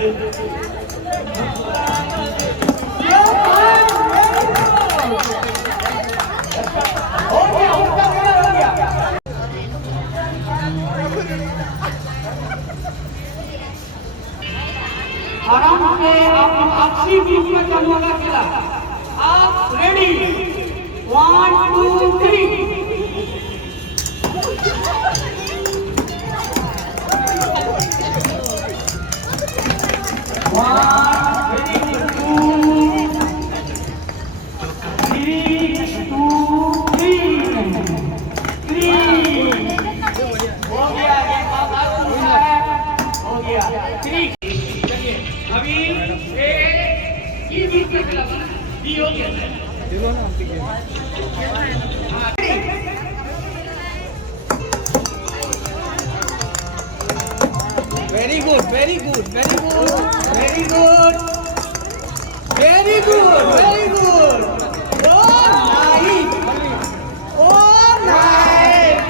आराम से आपसी बीच में चालू होगा खेला। आप ready? 1 2 3 Very good, very good, very good, very good, very good, very good. Oh, nice. Oh, nice.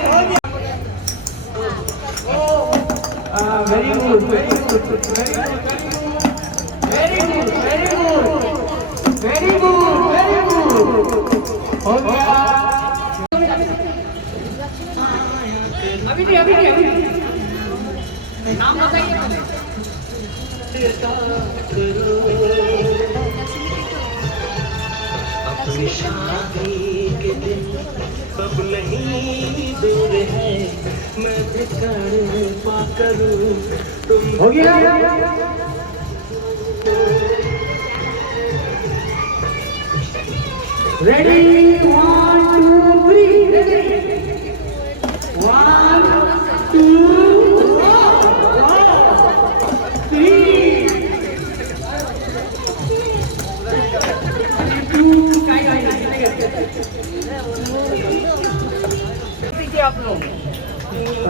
Oh, very good, very good, very good, very good, very good, very good, very good. हो गया। अभी नाम बताइए। अपनी शादी के दिन कब नहीं दूर है, मैं भी कर पा करूं तुम। हो गया। रेडी 1 2 3 रेडी 1 2 आप लोग।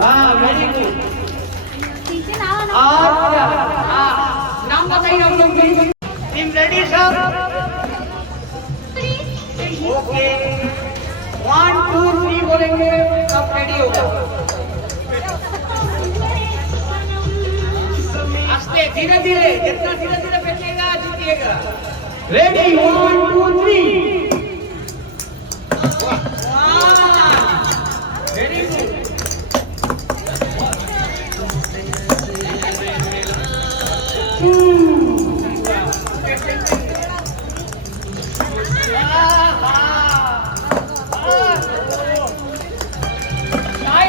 हाँ वेरी गुड। नाम बताइए आप लोग। Team ready sir? ओके 1 2 3 बोलेंगे तब रेडी होगा। आस्ते धीरे धीरे, जितना धीरे धीरे फेंकेगा जीतिएगा। Ready 1 2 3 very good.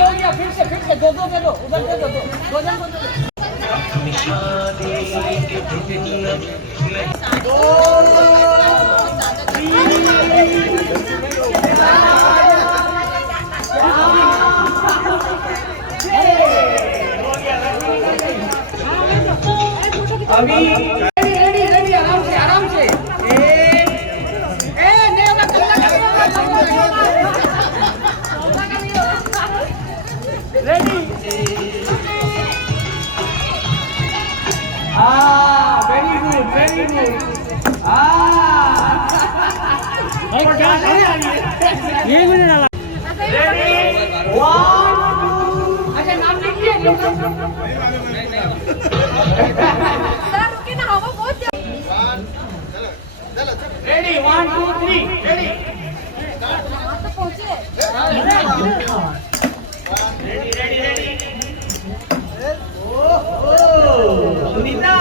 हो गया। फिर से दो दे दो, उधर दे दो, दो जन को दे दो। अभी रेडी आराम से नहीं होगा ready. Very good very good. ये भी नहीं डाला। रेडी 1 2 अच्छा नाम लिखिए। Ready 1 2 3 ready ready. ओहो सुनीता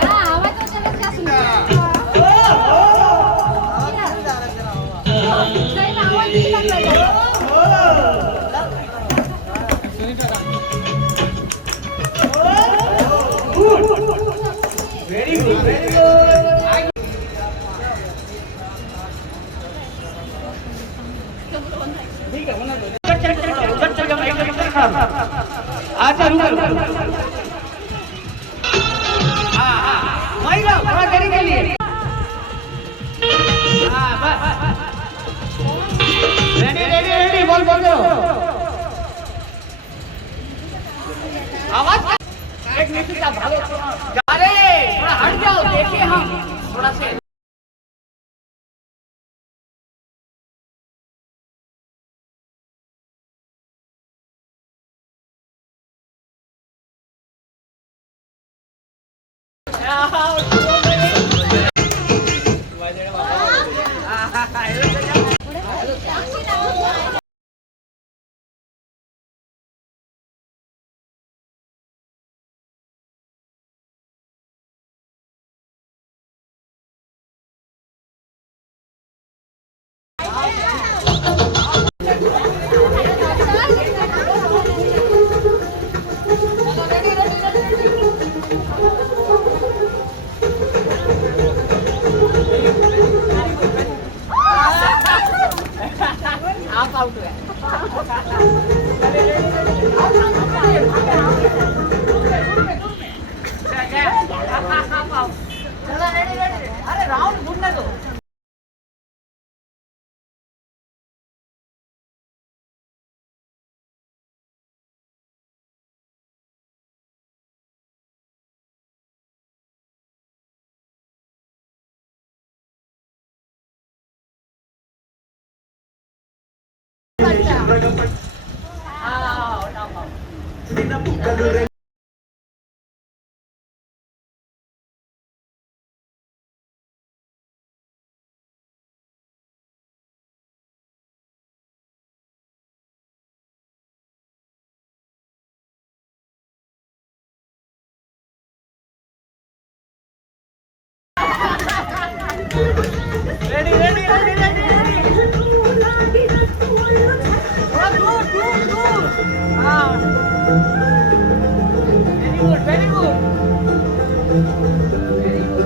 क्या आवाज तो चलो क्या सुनते सही में आवाज नहीं लग रहा है। सुनीता गुड चला रेडी रेडी अरे राउंड ढूंढने दो रेडी रेडी रेडी रेडी दूर दूर दूर हाँ very good very good very good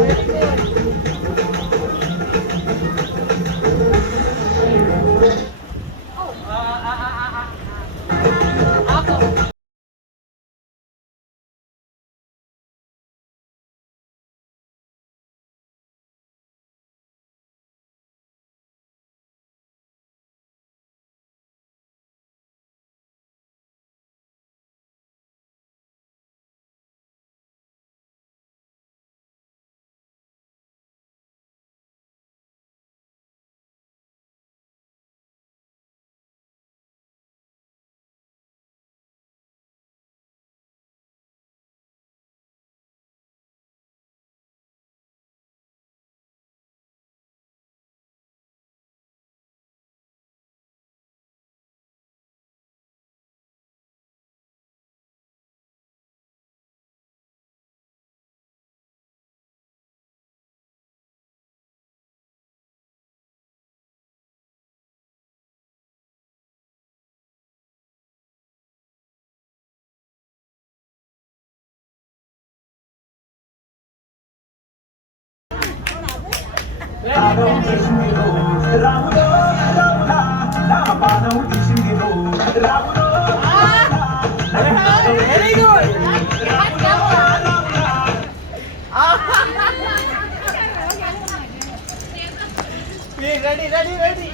very good very good आपको very good ready ready ready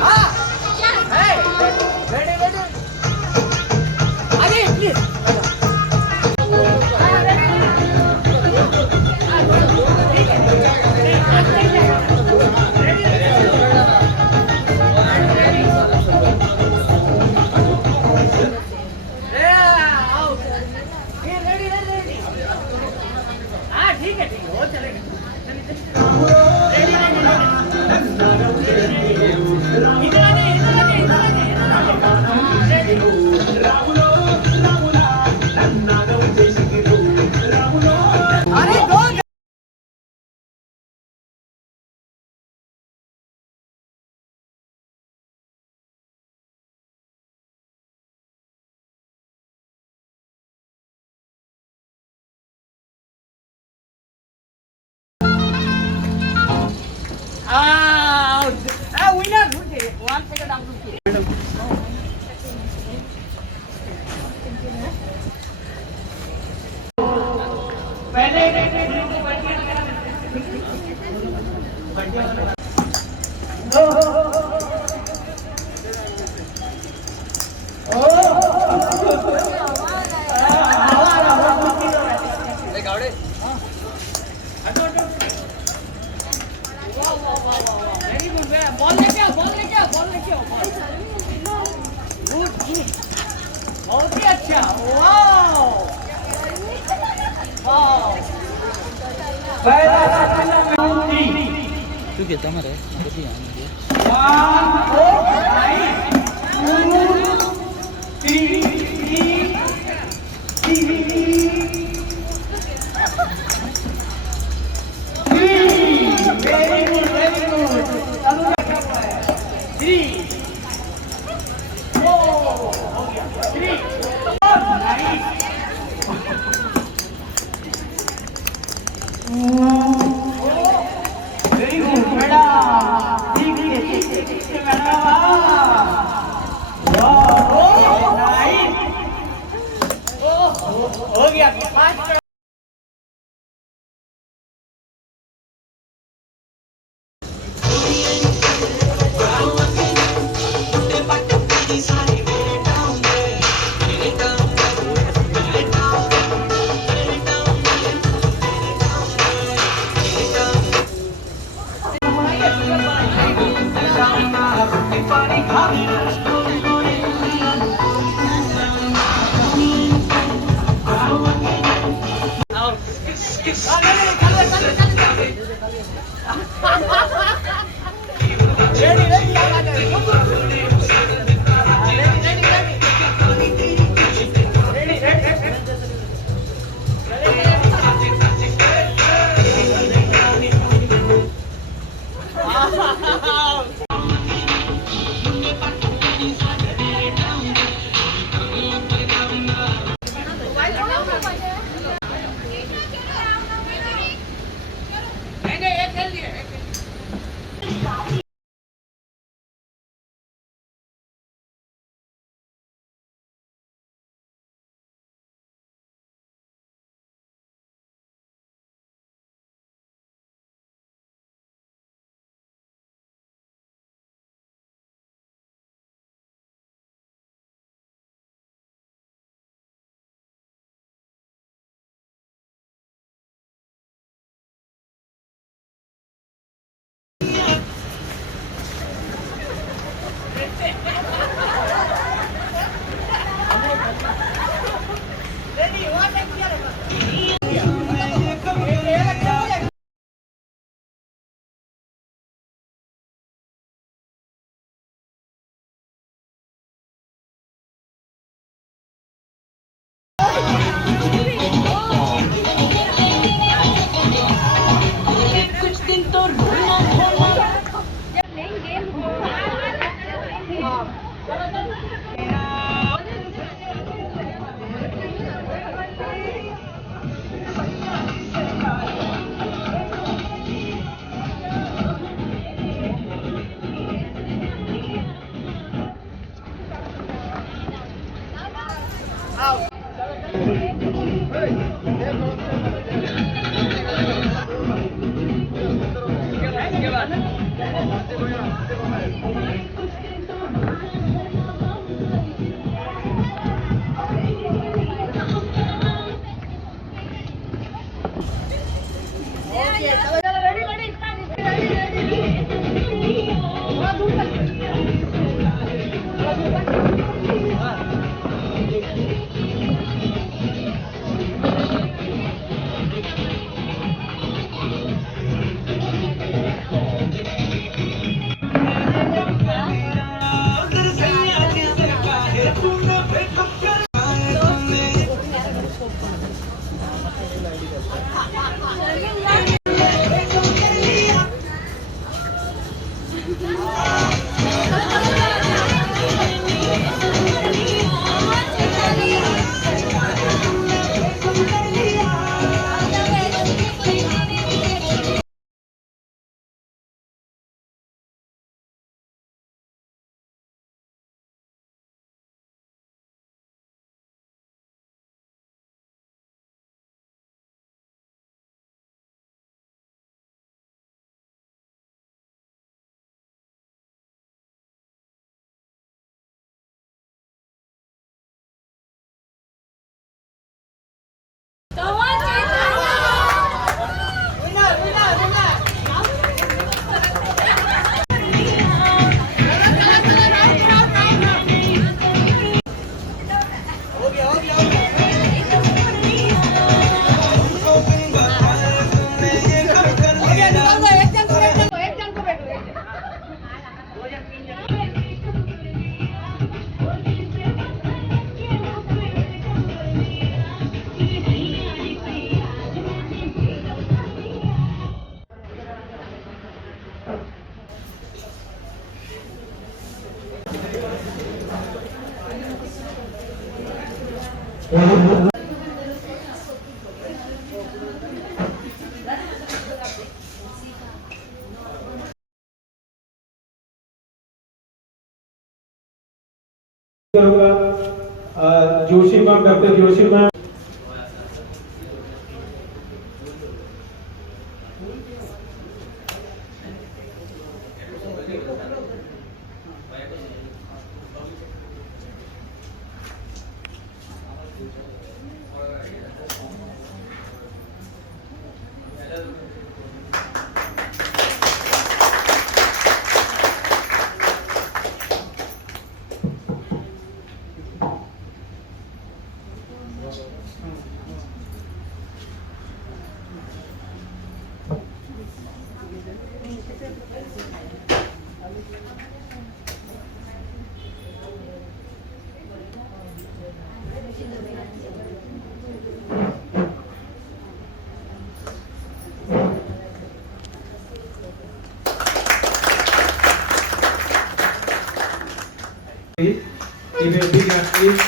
हाँ रेडी रेडी आगे please winner 1 second out ball लेके आओ बॉल लेके आओ बॉल लेके आओ गुड गुड बहुत ही अच्छा वाओ वाओ શું કે તમારે બધી આની 1 2 3 Joshi ma'am, doctor Joshi ma'am. Give a big hand, please.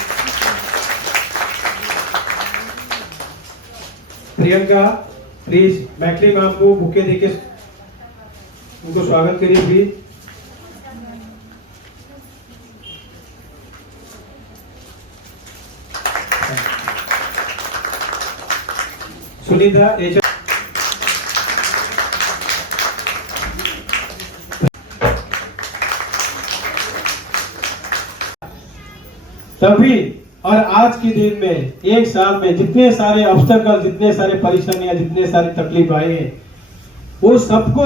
Priyanka please Makli ma'am को बुके देके उनको स्वागत करिए प्लीज। सुनीता एच तभी और आज के दिन में एक साल में जितने सारे ऑब्स्टेकल, जितने सारे परेशानियां, जितने सारे तकलीफ आए हैं, वो सबको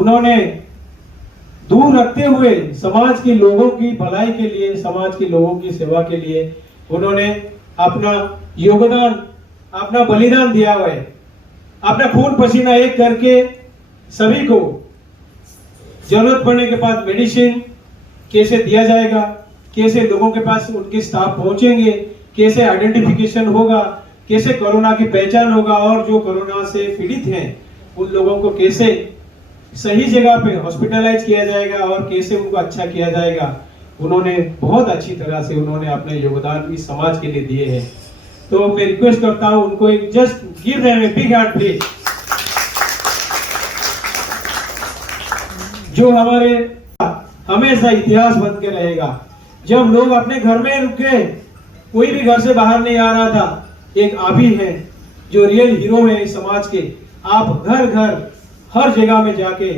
उन्होंने दूर रखते हुए समाज के लोगों की भलाई के लिए, समाज के लोगों की सेवा के लिए उन्होंने अपना योगदान, अपना बलिदान दिया हुआ है। अपना खून पसीना एक करके सभी को जरूरत पड़ने के बाद मेडिसिन कैसे दिया जाएगा, कैसे लोगों के पास उनके स्टाफ पहुंचेंगे, कैसे आइडेंटिफिकेशन होगा, कैसे कोरोना की पहचान होगा, और जो कोरोना से पीड़ित हैं उन लोगों को कैसे सही जगह पे हॉस्पिटलाइज किया जाएगा और कैसे उनको अच्छा किया जाएगा, उन्होंने बहुत अच्छी तरह से उन्होंने अपने योगदान इस समाज के लिए दिए हैं। तो मैं रिक्वेस्ट करता हूं उनको एक just give them A big hand please. जो हमारे हमेशा इतिहास बन के रहेगा। जब लोग अपने घर में रुक गए, कोई भी घर से बाहर नहीं आ रहा था, एक आबी है जो रियल हीरो है इस समाज के। आप घर घर हर जगह में जाके,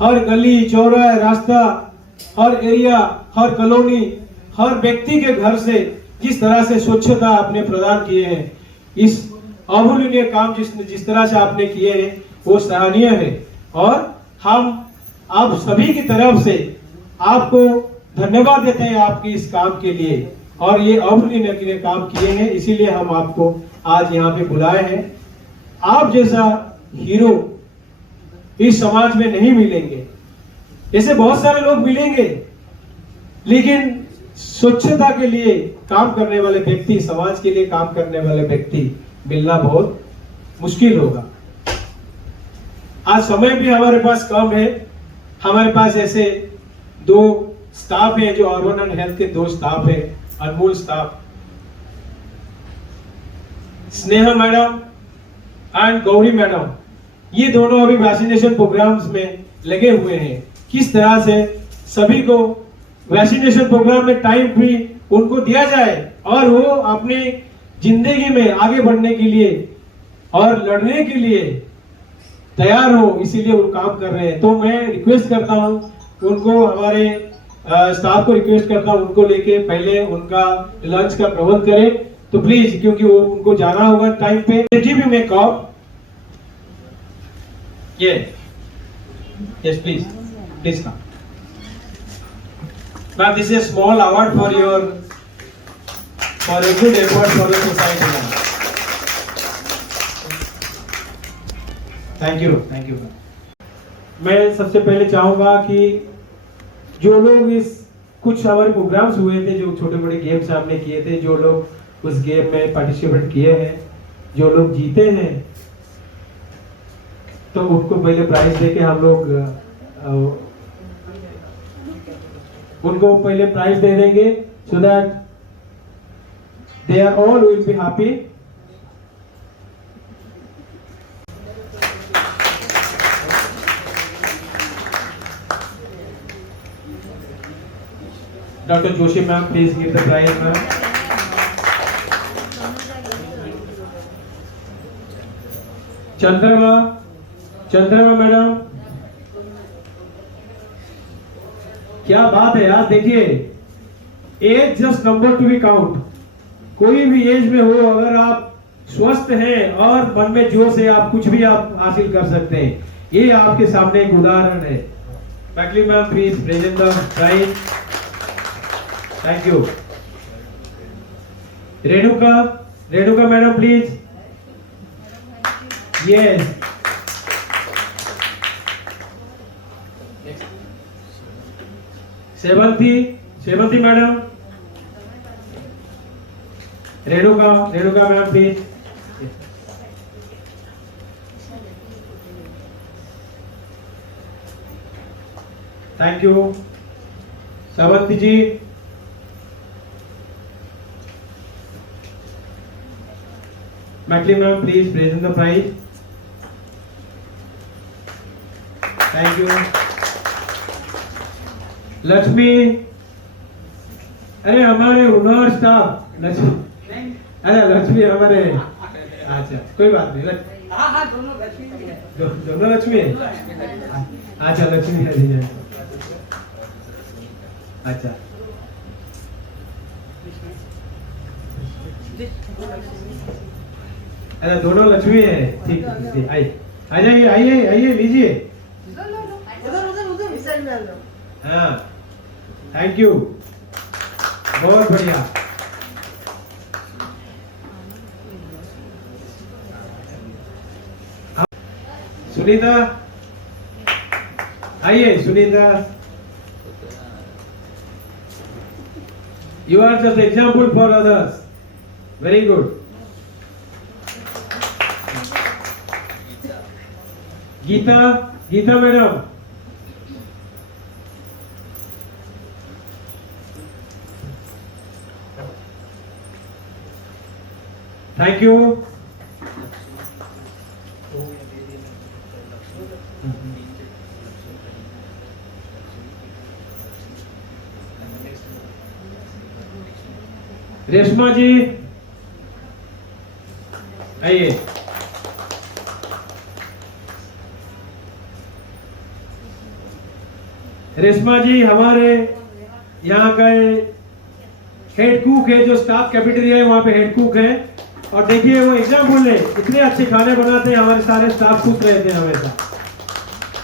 हर गली चौराहा रास्ता, हर एरिया, हर कॉलोनी, हर व्यक्ति के घर से जिस तरह से स्वच्छता आपने प्रदान किए हैं, इस अमूल्य काम जिस तरह से आपने किए हैं वो सराहनीय है। और हम आप सभी की तरफ से आपको धन्यवाद देते हैं आपके इस काम के लिए, और ये अमूल्य काम किए हैं, इसीलिए हम आपको आज यहाँ पे बुलाए हैं। आप जैसा हीरो इस समाज में नहीं मिलेंगे, ऐसे बहुत सारे लोग मिलेंगे, लेकिन स्वच्छता के लिए काम करने वाले व्यक्ति, समाज के लिए काम करने वाले व्यक्ति मिलना बहुत मुश्किल होगा। आज समय भी हमारे पास कम है। हमारे पास ऐसे दो स्टाफ है जो अर्बन एंड हेल्थ के दो स्टाफ है, Anmol staff, Sneha madam and Gauri madam, ये दोनों अभी वैक्सीनेशन प्रोग्राम्स में लगे हुए हैं। किस तरह से सभी को वैक्सीनेशन प्रोग्राम में टाइम भी उनको दिया जाए और वो अपनी जिंदगी में आगे बढ़ने के लिए और लड़ने के लिए तैयार हो, इसीलिए वो काम कर रहे हैं। तो मैं रिक्वेस्ट करता हूं उनको, हमारे स्टाफ को रिक्वेस्ट करता हूं उनको लेके पहले उनका लंच का प्रबंध करें, तो प्लीज, क्योंकि वो उनको जाना होगा टाइम पे। जी भी मैं corp yes please come now. This is a small award for a good effort for the society now. Thank you. मैं सबसे पहले चाहूंगा कि जो लोग इस कुछ हमारे प्रोग्राम्स हुए थे, जो छोटे बड़े गेम्स हमने किए थे, जो लोग उस गेम में पार्टिसिपेट किए हैं, जो लोग जीते हैं, तो उनको पहले प्राइज देके हम लोग उनको पहले प्राइज दे देंगे, so that they are all will be happy. Dr. Joshi ma'am, please give the prize ma'am. चंद्रमा मैडम, क्या बात है यार। देखिए, age just number to be count. कोई भी एज में हो, अगर आप स्वस्थ हैं और मन में जोश है, आप कुछ भी आप हासिल कर सकते हैं। ये आपके सामने एक उदाहरण है। Makli ma'am please present the prize. Thank you. Renuka madam please. Yes. Sevanti madam. Renuka madam please. Thank you. Sevanti ji. Makli ma'am please present the prize. Thank you. Lakshmi. अरे हमारे हुनर स्टाफ लक्ष्मी। अरे लक्ष्मी हमारे, अच्छा कोई बात नहीं। दोनों लक्ष्मी है। अच्छा लक्ष्मी है। अच्छा अरे दोनों लक्ष्मी है। ठीक है, आइए आ जाइए, आइए लीजिए। हाँ थैंक यू, बहुत बढ़िया। सुनीता आइए। Sunita, you are just example for others. Very good. Geeta madam. Thank you. Reshma ji आइए। रेशमा जी हमारे यहाँ का हेड कुक है, जो स्टाफ कैफेटेरिया है वहाँ पे हेड कुक है। और देखिए वो एग्जाम्पल है, इतने अच्छे खाने बनाते हैं, हमारे सारे स्टाफ खुश रहते हैं हमेशा।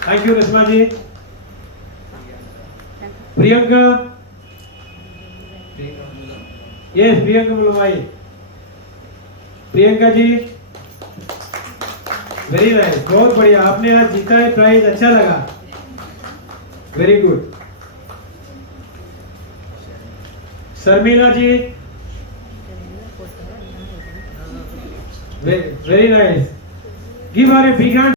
Thank you Reshma ji. Priyanka. Yes Priyanka Mulwai. Priyanka ji very nice, बहुत बढ़िया। आपने आज जीता है प्राइज, अच्छा लगा, very good. Sharmila ji very nice, give her a big hand.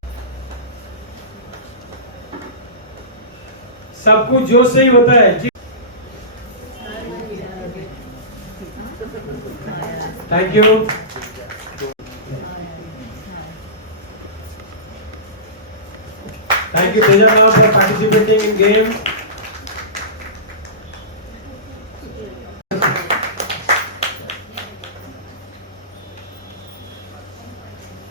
सब कुछ जोश से ही होता है जी। Thank you. Thank you Teja now for participating in game.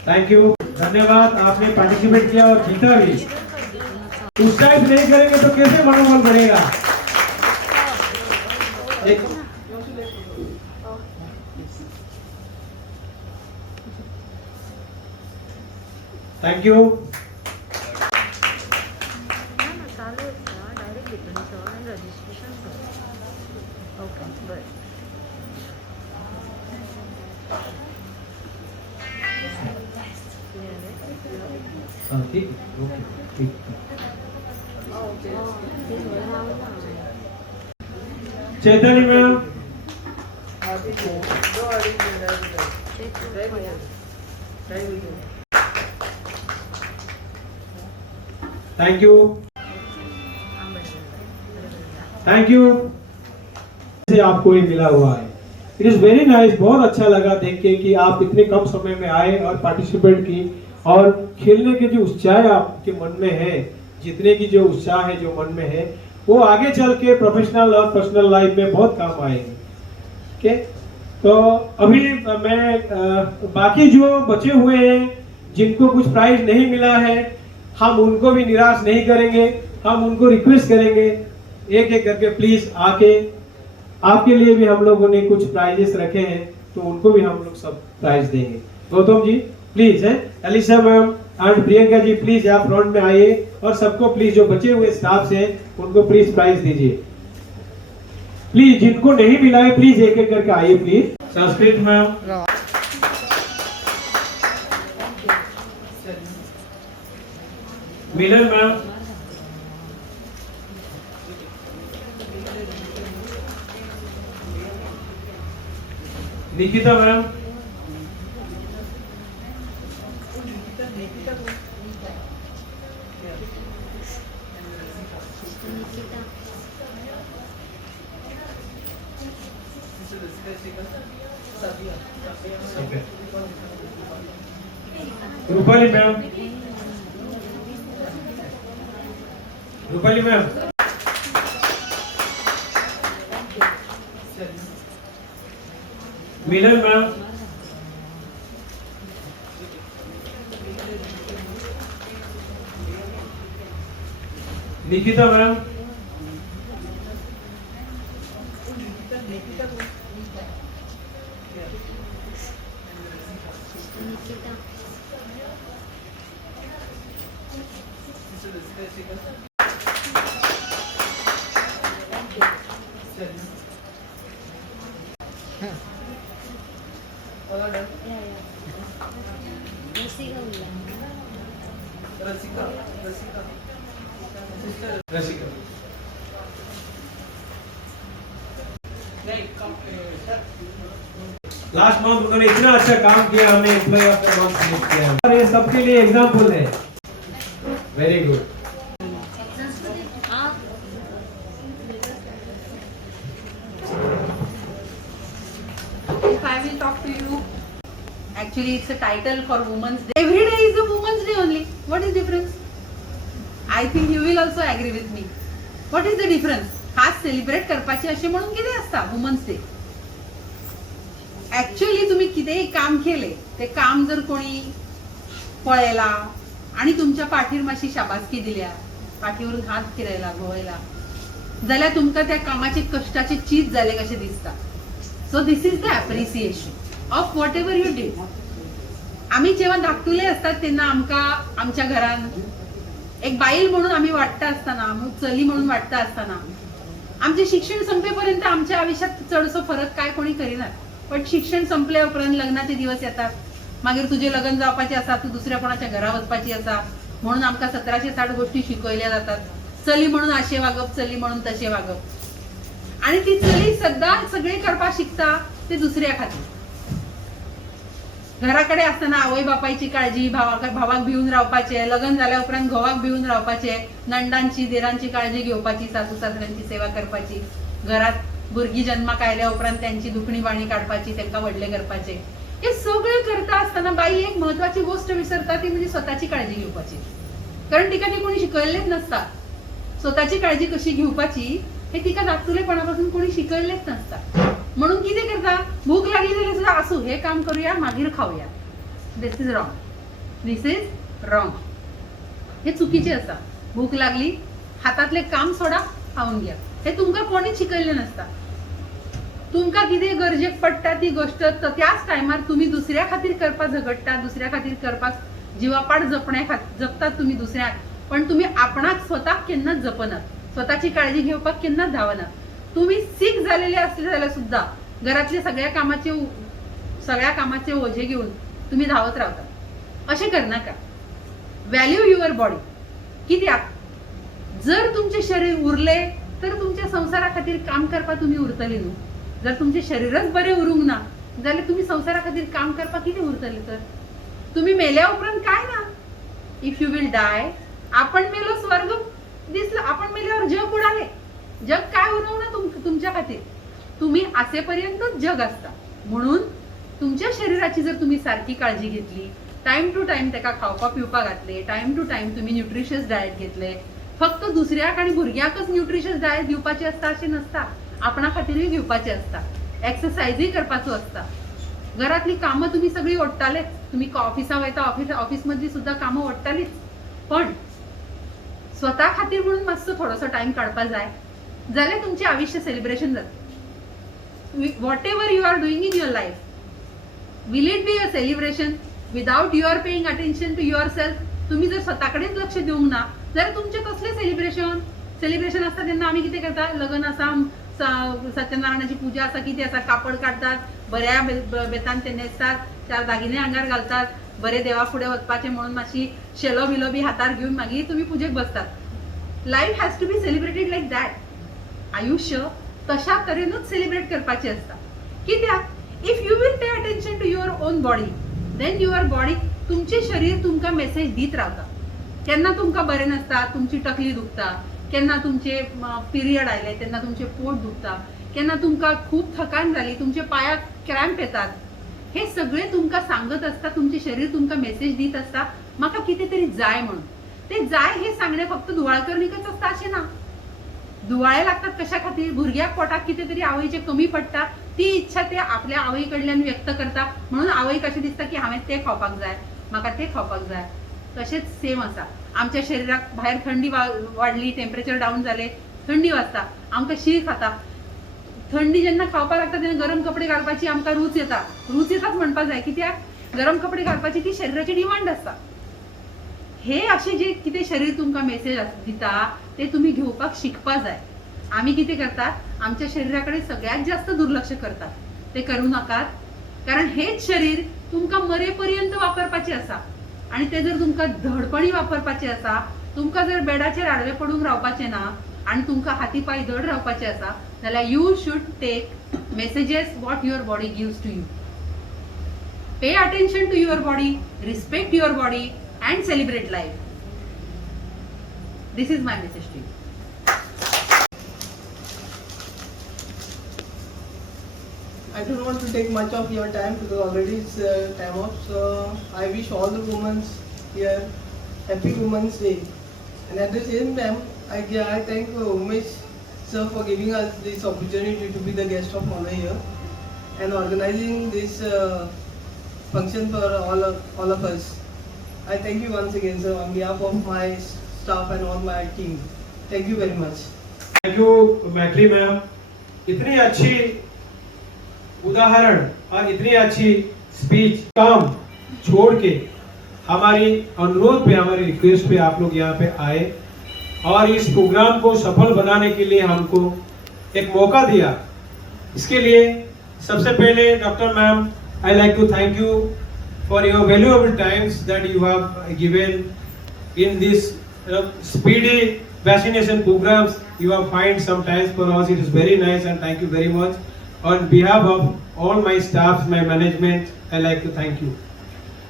Thank you, धन्यवाद। आपने पार्टिसिपेट किया और जीता भी। उत्साहित नहीं करेंगे तो कैसे मनोबल बढ़ेगा। Thank you. ठीक ओके ठीक। Chaitali ma'am. Thank you, thank you. से आपको ये मिला हुआ है, इट इज वेरी नाइस। बहुत अच्छा लगा देख के कि आप इतने कम समय में आए और पार्टिसिपेट की, और खेलने के जो उत्साह आपके मन में है, जीतने की जो उत्साह है जो मन में है, वो आगे चल के प्रोफेशनल और पर्सनल लाइफ में बहुत काम आएगी। ओके, तो अभी मैं बाकी जो बचे हुए हैं जिनको कुछ प्राइज नहीं मिला है, हम उनको भी निराश नहीं करेंगे। हम उनको रिक्वेस्ट करेंगे एक एक करके प्लीज आके, आपके लिए भी हम लोगों ने कुछ प्राइजेस रखे हैं, तो उनको भी हम लोग सब प्राइज देंगे। गौतम जी प्लीज है, Alisha ma'am and Priyanka ji please आप फ्रंट में आइए और सबको प्लीज जो बचे हुए स्टाफ हैं उनको प्लीज प्राइज दीजिए। प्लीज जिनको नहीं मिला है प्लीज एक एक करके आइए please. Sanskrit ma'am, Milan ma'am, Nikita ma'am, Rupali ma'am, Rupali ma'am, Milan ma'am, Nikita ma'am, Rasika. Last month उन्होंने इतना अच्छा काम किया, हमने employ of the month select किया और ये सबके लिए एग्जांपल है। Very good. If I will talk to you, actually it's a title for Women's Day. Every day is a Women's Day only. What is difference? I think you will also agree with me. What is the difference? खास celebrate करपाची अशें म्हणून कितें आसता women's day? Actually तुम्ही कितेंय काम केले ते काम जर कोणी पळयला आणि तुमच्या पाठीर मातशी शाबासकी दिल्या, पाठीवरून हात फिरयला घोळयला, जाल्यार तुमकां त्या कामाचे कश्टाचे चीज जाले कशें दिसता. So this is the appreciation of what ever you deed. आम्ही जेव्हा धाकटुले असतात तेन्ना आमकां आमच्या घरान एक बाईल म्हणून आम्ही वाटता असताना, चली म्हणून वाटता असताना आमचे शिक्षण संपेपर्यंत आमच्या आयुष्यात चडसो फरक काय कोणी करिनात. पण शिक्षण संपल्या उपरांत लग्नाचे दिवस येतात, मागीर तुझे लग्न जावपाचे आसा, तू दुसऱ्या कोणाच्या घरा वचपाची आसा म्हणून आमकां 1760 गोष्टी शिकयल्या जातात. चली म्हणून अशें वागप, चली म्हणून तशें वागप, आणि ती चली सदां सगळें करपाक शिकता ते दुसऱ्या खातीर. घराकडे असताना आवय बापायची काळजी, भावाक भिवून रावपाचे, लग्न जाल्या उपरांत घोवाक भिवून रावपाचे, नंडांची देरांची काळजी घेवपाची, सासू सासऱ्यांची सेवा करपाची, घरात भुरगीं जन्माक आयल्या उपरांत त्यांची दुखणी बाणी काडपाची, तांकां व्हडले करपाचे, हे सगळें करता असताना बाई एक महत्वाची गोष्ट विसरता, ती म्हणजे स्वताची काळजी घेवपाची. कारण तिका ती कोणी शिकयलेच नसता. स्वताची काळजी कशी घेवपाची हे तिका धाकटुलेपणापासून कोणी शिकयलेच नसता. म्हणून कितें करता, भूक लागली जाल्यार सुद्दां आसूं हे काम करूया मागीर खावया. This is wrong, this is wrong. हे चुकीचे आसा. भूक लागली हातातले काम सोडा, खाऊन घ्या, हे तुमकां कोणीच शिकयल्लें नसता. तुमकां कितें गरजेक पडटा ती गोष्ट त्याच टायमार तुम्ही दुसऱ्या खातीर करपाक झगडटा, दुसऱ्या खातीर करपाक जिवापाड जपतात तुम्ही दुसऱ्याक, पण तुम्ही आपणाक स्वताक केन्नाच जपनात, स्वताची काळजी घेवपाक केन्नाच धावनात. तुम्ही सीख झालेले असले जाल्यार सुद्धा घरातले सगळ्या कामाचे ओझे घेऊन तुम्ही धावत रावता. अशें करनाका. Value your body. कित्याक जर तुमचे शरीर उरले तर तुमच्या संसारा खातीर काम करपाक तुम्ही उरतली न्हू. जर तुमचे शरीरच बरें उरूंक ना जाल्यार तुम्ही संसारा खातीर काम करपाक कितें उरतले. तर तुम्ही मेल्या उपरांत काय ना. इफ यू विल डाय, आपण मेलो स्वर्ग दिसला, आपण मेल्यावर जग उडाले. जग काय उरवं ना तुमच्या खातीर. तुम्ही आसेपर्यंतच जग असता. म्हणून तुमच्या शरीराची जर तुम्ही सारखी काळजी घेतली, टाइम टू टाइम ताका खावपाक पिवपाक घातले, टाइम टू टाइम तुम्ही न्यूट्रिशियस डायट घेतले, फक्त दुसऱ्याक आणि भुरग्याकच न्यूट्रिशियस डायट दिवपाची असता अशें नसता, आपणा खातीरय घेवपाचे असता, एक्सरसाइजय करपाचो असता. घरातली कामं तुम्ही सगळी ओडटालेच. तुम्ही ऑफिसाक वयता, ऑफिस मधली सुद्धा कामं ओडटालीच, पण स्वता खातीर म्हणून मातसो थोडोसो टाइम काडपा जाय जाल्यार तुमचें आयुष्य सेलिब्रेशन जाता. Whatever you are doing in your life, will it be a celebration without you are paying attention to your self? तुम्ही जर स्वतःकडेच लक्ष देऊंक ना जाल्यार तुमचे कसले सेलिब्रेशन असता तेन्ना आमी कितें करता? लग्न आसा, सत्यनारायणाची पूजा आसा, कितें आसा, कापड काडटात, बऱ्या बेतान ते न्हेसतात, 4 दागिने आंगार घालतात, बरे देवा फुडें वचपाचें म्हणून मातशी शेलो बिलो बी हातार घेवन मागीर तुम्ही पूजेक बसतात. Life has to be celebrated like that. आयुष्य तशा तरेनूच सेलिब्रेट करपाचें आसता. कित्याक? If you will pay attention to your own body, then your body, तुमचे शरीर तुमकां मेसेज दीत रावता. केन्ना तुमकां बरें नासता, तुमची तकली दुखता, केन्ना तुमचे पिरियड आयले तेन्ना तुमचे पोट दुखता, केन्ना तुमकां खूब थकान जाली, तुमचे पायाक क्रॅम्प येतात. हे सगळे तुमकां सांगत असता, तुमचे शरीर तुमकां मेसेज दीत असता म्हाका कितें तरी जाय म्हणून. ते जाय हे सांगणे फक्त दुवाळकरणीकच असता अशें ना. दुवाळे लागतात कशा खातीर? भुरग्याक पोटाक कितें तरी आवयचे कमी पडटा, ती इच्छा ते आपल्या आवय कडल्यान व्यक्त करता, म्हणून आवयक अशें दिसता की हांवें तें खावपाक जाय, म्हाका तें खावपाक जाय. तशेंच सेम आसा आमच्या शरिराक. भायर थंडी वाडली, टेम्परेचर डावन जाले, थंडी वाजता, आमकां शीर खाता. थंडी जेन्ना खावपाक लागता तेन्ना गरम कपडे घालपाची आमकां रूच येतात म्हणपाक जाय. कित्याक? गरम कपडे घालपाची ती शरिराची डिमांड आसता. हे अशें जे कितें शरीर तुमकां मेसेज दिता ते तुमी घेवपाक शिकपा जाय. आमी कितें करतात? आमच्या शरिरा कडेन सगळ्यात जास्त दुर्लक्ष करतात. ते करूं नाकात, कारण हेच शरीर तुमकां मरे पर्यंत वापरपाचें आसा. आणि ते जर तुमकां धडपणी वापरपाचें आसा, तुमकां जर बेडाचेर आडवे पडून रावपाचें ना आणि तुमकां हाती पांय धड रावपाचें आसा, जाल्यार you should take messages what your body gives to you. Pay attention to your body, respect your body and celebrate life. This is my message to you. I don't want to take much of your time because already it's time off. So I wish all the women here happy Women's Day. And at the same time, I thank Umesh sir for giving us this opportunity to be the guest of honor here and organizing this function for all of us. I thank you once again, sir, on behalf of my staff and all my team. Thank you very much. Thank you मैत्री ma'am. इतनी अच्छी उदाहरण और इतनी अच्छी speech काम छोड़ के हमारी अनुरोध पे, हमारी रिक्वेस्ट पे आप लोग यहाँ पे आए और इस प्रोग्राम को सफल बनाने के लिए हमको एक मौका दिया. इसके लिए सबसे पहले doctor ma'am, I like to thank you for your valuable times that you have given in this speedy vaccination programs. You have find some times for us. It is very nice and thank you very much. On behalf of all my staff, my management, I like to thank you.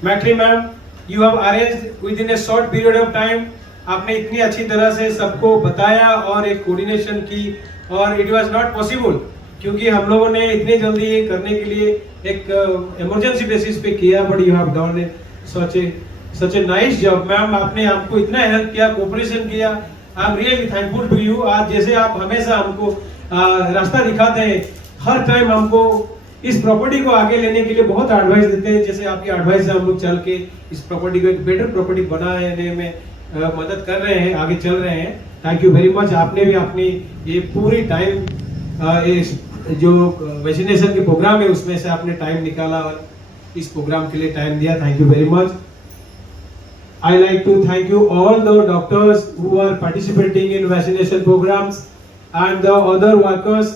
Matri ma'am, you have arranged within a short period of time. आपने इतनी अच्छी तरह से सबको बताया और एक coordination की, और it was not possible क्योंकि हम लोगों ने इतनी जल्दी ये करने के लिए एक इमरजेंसी बेसिस पे किया. But you have done such a nice job ma'am. आपने हमको इतना हेल्प किया, कोऑपरेशन किया. I am really thankful to you. आज जैसे आप हमेशा हमको रास्ता दिखाते हैं, हर टाइम हमको इस प्रॉपर्टी को आगे लेने के लिए बहुत एडवाइस देते हैं. जैसे आपकी एडवाइस से हम लोग चल के इस प्रॉपर्टी को एक बेटर प्रॉपर्टी बनाने में मदद कर रहे हैं, आगे चल रहे हैं. Thank you very much. आपने भी अपनी ये पूरी टाइम जो वैक्सीनेशन के प्रोग्राम है उसमें से आपने टाइम निकाला और इस प्रोग्राम के लिए टाइम दिया. Thank you very much. I like to thank you all the doctors who are participating in vaccination programs and the other workers,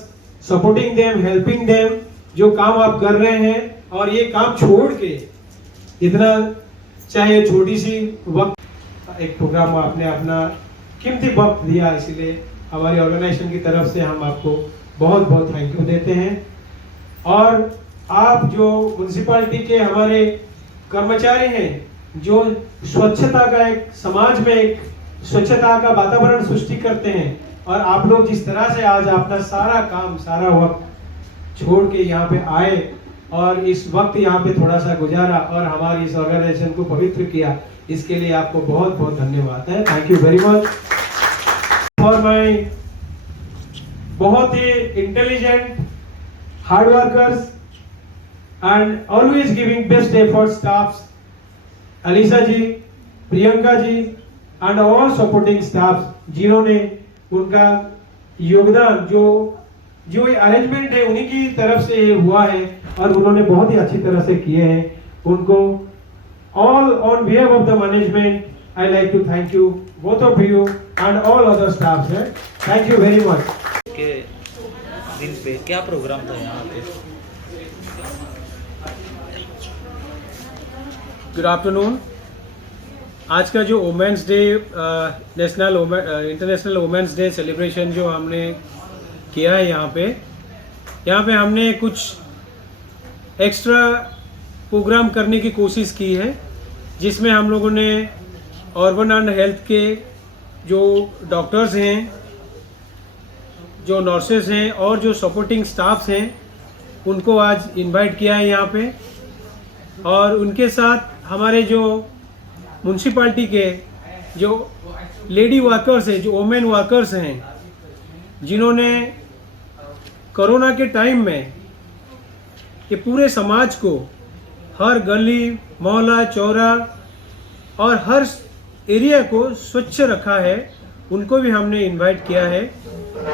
supporting them, helping them. जो काम आप कर रहे हैं और ये काम छोड़ के इतना, चाहे छोटी सी वक्त एक प्रोग्राम में आपने अपना कीमती वक्त दिया, इसलिए हमारी ऑर्गेनाइजेशन की तरफ से हम आपको बहुत बहुत थैंक यू देते हैं. और आप जो म्युनिसिपैलिटी के हमारे कर्मचारी हैं, जो स्वच्छता का एक समाज में एक स्वच्छता का वातावरण सृष्टि करते हैं, और आप लोग जिस तरह से आज अपना सारा काम, सारा वक्त छोड़ के यहाँ पे आए और इस वक्त यहाँ पे थोड़ा सा गुजारा और हमारी इस ऑर्गेनाइजेशन को पवित्र किया, इसके लिए आपको बहुत बहुत धन्यवाद है. Thank you very much for my बहुत ही intelligent, hard workers and always giving best effort staffs, Alisa ji, Priyanka ji and all supporting staff, जिन्होंने उनका योगदान, जो अरेंजमेंट है उन्हीं की तरफ से ये हुआ है. और उन्होंने बहुत ही अच्छी तरह से किए हैं। उनको all on behalf of the management I like to thank you both of you and all other staff है। Thank you very much. के दिन पे क्या प्रोग्राम था यहाँ पे? Good afternoon. आज का जो women's day international women's day celebration जो हमने किया है यहाँ पे हमने कुछ एक्स्ट्रा प्रोग्राम करने की कोशिश की है, जिसमें हम लोगों ने अर्बन एंड हेल्थ के जो डॉक्टर्स हैं, जो नर्सेस हैं और जो सपोर्टिंग स्टाफ्स हैं उनको आज इनवाइट किया है यहाँ पे। और उनके साथ हमारे जो म्यूनसिपाल्टी के जो लेडी वर्कर्स हैं, जो वुमेन वर्कर्स हैं, जिन्होंने कोरोना के टाइम में ये पूरे समाज को हर गली मोहल्ला चौरा और हर एरिया को स्वच्छ रखा है, उनको भी हमने इनवाइट किया है।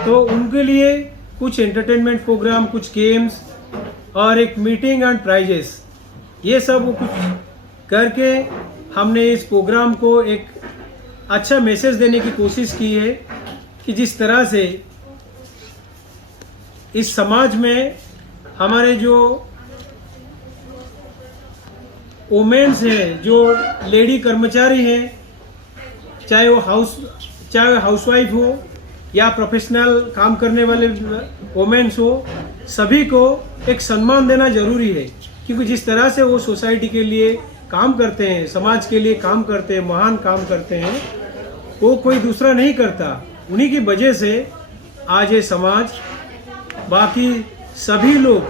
तो उनके लिए कुछ एंटरटेनमेंट प्रोग्राम, कुछ गेम्स और एक मीटिंग एंड प्राइजेस, ये सब कुछ करके हमने इस प्रोग्राम को एक अच्छा मैसेज देने की कोशिश की है कि जिस तरह से इस समाज में हमारे जो वुमेन्स हैं, जो लेडी कर्मचारी हैं, चाहे वो हाउसवाइफ हो या प्रोफेशनल काम करने वाले वुमेन्स हो, सभी को एक सम्मान देना जरूरी है। क्योंकि जिस तरह से वो सोसाइटी के लिए काम करते हैं, समाज के लिए काम करते हैं, महान काम करते हैं, वो कोई दूसरा नहीं करता। उन्हीं की वजह से आज ये समाज, बाकी सभी लोग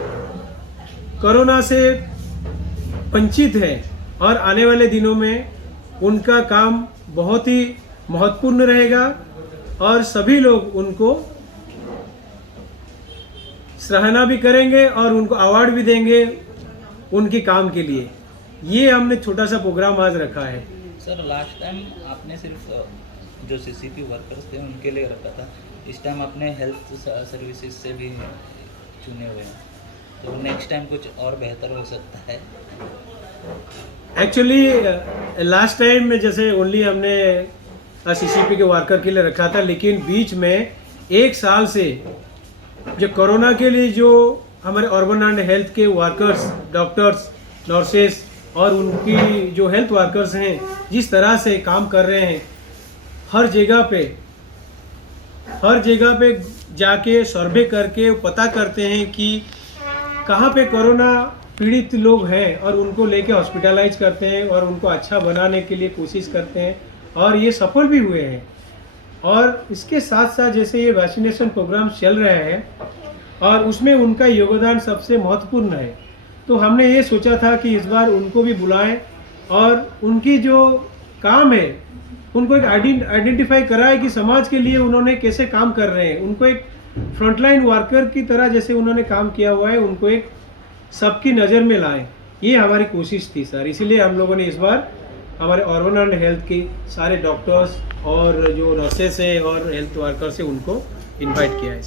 कोरोना से वंचित हैं और आने वाले दिनों में उनका काम बहुत ही महत्वपूर्ण रहेगा और सभी लोग उनको सराहना भी करेंगे और उनको अवार्ड भी देंगे उनके काम के लिए। ये हमने छोटा सा प्रोग्राम आज रखा है। सर लास्ट टाइम आपने सिर्फ जो सीसीपी वर्कर्स थे उनके लिए रखा था, इस टाइम आपने हेल्थ सर्विसेज से भी चुने हुए हैं, तो नेक्स्ट टाइम कुछ और बेहतर हो सकता है? एक्चुअली लास्ट टाइम में जैसे ओनली हमने सीसीपी के वर्कर के लिए रखा था, लेकिन बीच में एक साल से जो कोरोना के लिए जो हमारे अर्बन एंड हेल्थ के वर्कर्स, डॉक्टर्स, नर्सेस और उनकी जो हेल्थ वर्कर्स हैं, जिस तरह से काम कर रहे हैं, हर जगह पे जाके सर्वे करके पता करते हैं कि कहाँ पे कोरोना पीड़ित लोग हैं और उनको लेके हॉस्पिटलाइज करते हैं और उनको अच्छा बनाने के लिए कोशिश करते हैं और ये सफल भी हुए हैं। और इसके साथ साथ जैसे ये वैक्सीनेशन प्रोग्राम चल रहा है और उसमें उनका योगदान सबसे महत्वपूर्ण है, तो हमने ये सोचा था कि इस बार उनको भी बुलाएं और उनकी जो काम है उनको एक आइडेंटिफाई कराएं कि समाज के लिए उन्होंने कैसे काम कर रहे हैं। उनको एक फ्रंटलाइन वर्कर की तरह जैसे उन्होंने काम किया हुआ है, उनको एक सबकी नज़र में लाएं। ये हमारी कोशिश थी सर, इसीलिए हम लोगों ने इस बार हमारे अर्बन एंड हेल्थ के सारे डॉक्टर्स और जो नर्सेस हैं और हेल्थ वर्कर्स हैं उनको इनवाइट किया है।